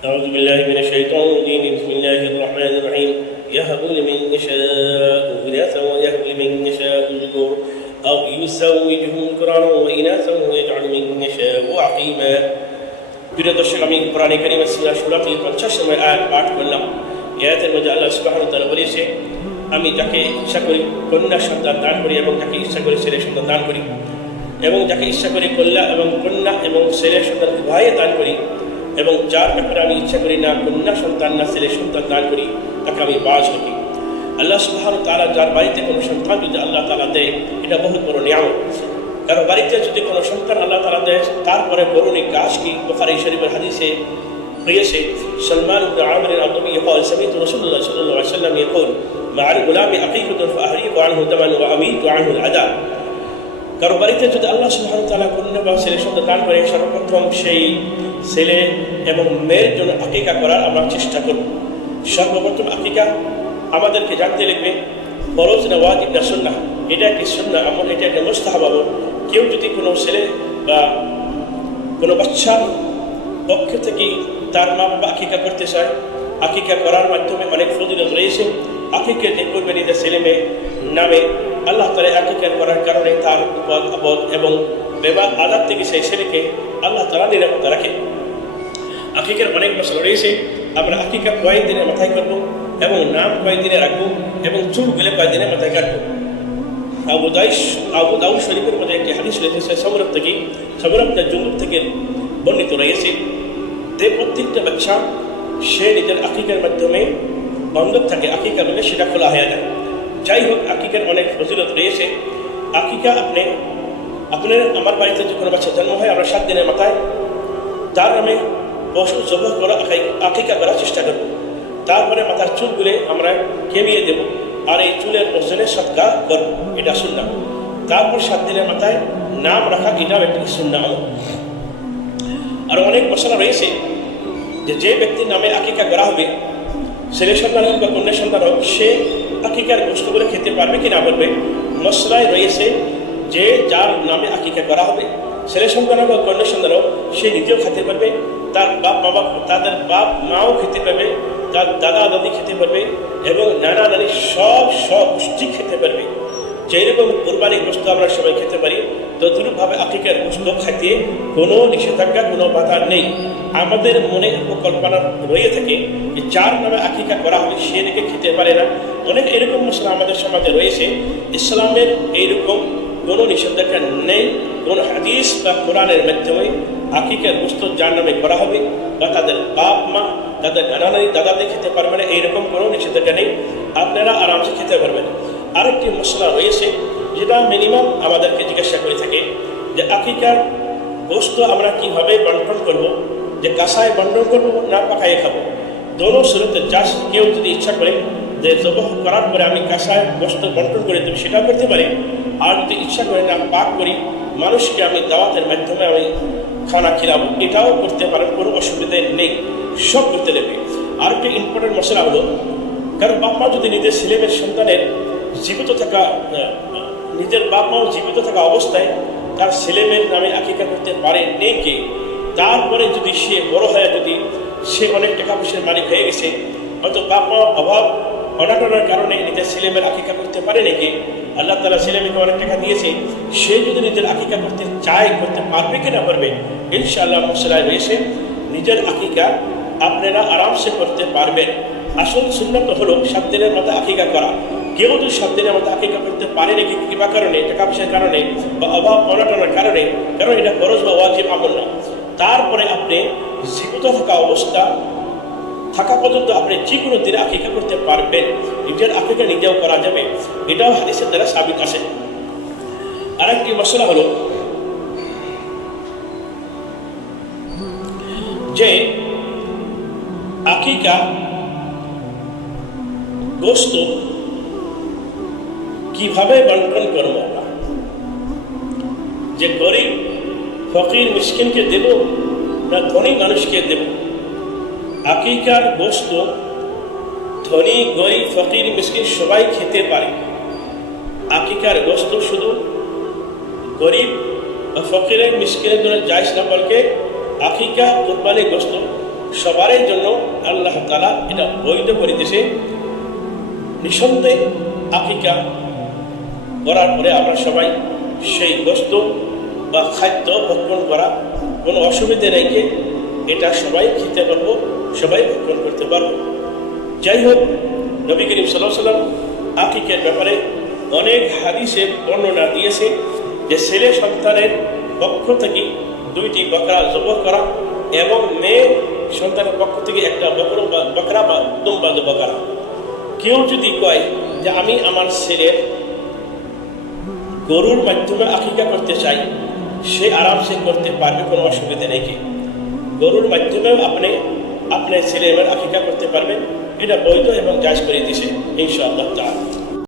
أعوذ بالله من الشيطان الرجيم بسم الله الرحمن الرحيم يهب لمن يشاء إناثا ويهب لمن يشاء الذكور أو يزوجهم ذكرانا وإناثا ويجعل من يشاء عقيما প্রিয় দর্শক, আমি কোরআনে কারীমের সূরা শুরাতে 50 নম্বর আয়াত পাঠ করলাম। এই আয়াতের মধ্যে আল্লাহ সুবহানাহু ওয়া তাআলা বলেছে, আমি যাকে ইচ্ছা করি কন্যা সন্তান দান করি এবং যাকে ইচ্ছা করি ছেলে সন্তান দান করি, এবং যাকে ইচ্ছা করি কন্যা এবং ছেলে সন্তান উভয়ে দান করি, এবং যার ব্যাপারে আমি ইচ্ছা করি না কন্যা সন্তান না ছেলে সন্তান দান করি তাকে আমি বাজ রাখি। আল্লাহ সুবহানাহু ওয়া তাআলা যার বাড়িতে কোনো সন্তান যদি আল্লাহ তাআলা দেয়, এটা বহুত বড় নিয়ামত। কারণ বাড়িতে যদি কোনো সন্তান আল্লাহ তাআলা দেয়, তারপরে বরুণী কাজ কি বুখারী শরীফের হাদিসে রয়েছে, সলমান ইবনে আমর আল-আদবি يقول سمعت رسول الله صلى الله عليه وسلم يقول مع الغلام عقيقة فأهريق عنه دما وأميت عنه الأذى। কারো বাড়িতে যদি আল্লাহ সুবহানাহু ওয়া তাআলা কন্যা বা ছেলে সন্তান দান করে, সর্বপ্রথম সেই ছেলে এবং মেয়ের জন্য আকিকা করার আমরা চেষ্টা করব। সর্বপ্রথম আকিকা আমাদেরকে জানতে লিখবে ফরজ না ওয়াজিব না সুন্নাহ। এটা একটি সুন্নাহ আমল, এটা একটা মুস্তাহাব আমল। কেউ যদি কোনো ছেলে বা কোনো বাচ্চার পক্ষ থেকে তার মা বাবা আকিকা করতে চায়, আকিকা করার মাধ্যমে অনেক ফজিলত রয়েছে। আকিকা যে করবে নিজের ছেলে মেয়ে নামে, আল্লাহ তাআলা আকিকা করার কারণে তার উপর আপদ এবং বেবা আযাব থেকে সেই ছেলেকে আল্লাহ তাআলা নিরাপত্তা রাখে। আকিকার অনেক মশলা রয়েছে। আমরা আকিকা কয়েক দিনের মাথায় করবো এবং নাম কয়েক দিনে রাখবো এবং চুলগুলো কয়েক দিনের মাথায় কাটবো। আবু দাউদ শরীফের মধ্যে একটি হাদিস রয়েছে সমরব জুনুব থেকে বর্ণিত রয়েছে যে প্রত্যেকটা বাচ্চা সে নিজের আকিকার মাধ্যমে বন্ধক থাকে, আকিকা বলে সেটা খোলা হয়ে যায়। যাই হোক, আকিকার অনেক ফজিলত রয়েছে। আকিকা আপনার আমার বাড়িতে যে কোনো বাচ্চা জন্ম হয়, আমরা 7 দিনের মাথায় তার নামে পশু জবাহ করা আকিকা করার চেষ্টা করব। তারপরে মাথার চুলগুলো আমরা কেমিয়ে দেব আর এই চুলের ওজনে সদকা করব, এটা সুন্নাহ। তারপর 7 দিনের মাথায় নাম রাখা, এটাও একটি সুন্নাহ। আর অনেক মশলা রয়েছে যে ব্যক্তির নামে আকিকা করা হবে, ছেলে সন্তান হোক বা কন্যা সন্তান হোক, সে আকিকার গোশতগুলো খেতে পারবে কি না পারবে। মশলায় রয়েছে যে যার নামে আকিকা করা হবে, ছেলে সন্তান হোক বা কন্যা সন্তান হোক, সে নিজেও খেতে পারবে, তার তাদের বাপ মাও খেতে পারবে, তার দাদা দাদি খেতে পারবে এবং নানা নানি সব গোষ্ঠী খেতে পারবে। যেরকম কোরবানির গোশত আমরা সবাই খেতে পারি, তদ্রূপভাবে আকিকার গোশত খাইতে কোনো নিষেধাজ্ঞা, কোনো বাধা নেই। আমাদের মনে কল্পনা রয়ে থাকে যে যার নামে আকিকা করা হবে সে নাকি খেতে পারে না। অনেক এরকম মশলা আমাদের সমাজে রয়েছে। ইসলামের এইরকম কোনো নিষেধাজ্ঞা নেই। কোনো হাদিস বা কোরআনের মাধ্যমে আকিকার গোশত যার নামে করা হবে বা তাদের বাপ মা, তাদের নানা নানি, দাদাদের খেতে পারবে না, এইরকম কোনো নিষেধাজ্ঞা নেই। আপনারা আরামসে খেতে পারবেন। আরেকটি মশলা রয়েছে যেটা মিনিমাম আমাদেরকে জিজ্ঞাসা করে থাকে যে আকিকার গোশত আমরা কিভাবে বন্টন করব, যে কাঁসায় বন্টন করব না পাকাইয়ে খাবো। দোনো শুরুতে কেউ যদি ইচ্ছা করে যে জবাহ করার পরে আমি কাঁসায় গোশত বন্টন করে দেবো, সেটাও করতে পারি। আর যদি ইচ্ছা করে না পাক করি, মানুষকে আমি দাওয়াতের মাধ্যমে আমি খানা খিলাবো, এটাও করতে পারেন, কোনো অসুবিধা নেই, সব করতে দেবে। আর একটা ইম্পর্টেন্ট মশলা হলো, কারণ বাপ মা যদি নিজের ছেলেমেয়ের সন্তানের নিজের বাপ মাও জীবিত থাকা অবস্থায় তার ছেলেমেয়ের নামে আকিকা করতে পারে নেই কে, তারপরে যদি সে বড় হয়, যদি সে অনেক টাকা পয়সার মালিক হয়ে গেছে, হয়তো বাপ মা অভাব অনাটনের কারণে নিজের ছেলেমেয়ের আকিকা করতে পারে নাকি, আল্লাহ তাআলা ছেলেমেয়েকে অনেক টাকা দিয়েছে, সে যদি নিজের আকিকা করতে চায়, করতে পারবে কিনা পারবে, ইনশাআল্লাহ মশলায় রয়েছে নিজের আকিকা আপনারা আরামসে করতে পারবেন। আসল সুন্নাত হলো 7 দিনের মাথায় আকিকা করা। কেউ যদি 7 দিনের মাথায় আকিকা করতে পারে নাকি কিবা কারণে, টাকা পয়সার কারণে বা অভাব অনাটনের কারণে, কারণ এটা ফরজ বা ওয়াজিব আমল না, তারপরে আপনি জীবিত থাকা পর্যন্ত আপনি যে কোনো দিনে আকিকা করতে পারবেন। নিজের আকিকা নিজেও করা যাবে, এটাও হাদিসের দ্বারা সাবিত আছে। আরেকটি মশলা হলো যে আকিকা গোশত কিভাবে বন্টন করবো আমরা, যে গরিব ফকির মিসকিনকে দেব না ধনী মানুষকে দেব। আকিকার গোশত ধনী গরিব ফকির মিসকিন সবাই খেতে পারে। আকিকার গোশত শুধু গরিব বা ফকিরের মিসকিনের জন্য জায়েজ না, বলকে আকিকা কুরবানি গোশত সবারই জন্য আল্লাহ তাআলা এটা বৈধ করে দিয়েছে। নিঃসন্দেহে আকিকা করার পরে আমরা সবাই সেই গোশত বা খাদ্য ভক্ষণ করা কোনো অসুবিধে নেই, এটা সবাই খেতে পারবো, সবাই ভক্ষণ করতে পারবো। যাই হোক, নবী করিম সাল্লাল্লাহু আলাইহি ওয়াসাল্লাম আকিকার ব্যাপারে অনেক হাদিসে বর্ণনা দিয়েছে যে ছেলে সন্তানের পক্ষ থেকে 2টি বকরা জবাহ করা এবং মেয়ে সন্তানের পক্ষ থেকে একটা বকরা বা দুম্বা জবাহ করা। কেউ যদি কয় যে আমি আমার ছেলের গরুর মাধ্যমে আকিকা করতে চাই, সে আরামসে করতে পারবে, কোনো অসুবিধা নেই। গরুর মাধ্যমেও আপনি আপনার ছেলে এবার আকিকা করতে পারবেন, এটা বৈধ এবং জায়েজ করে দিয়েছে ইনশাআল্লাহ তাআলা।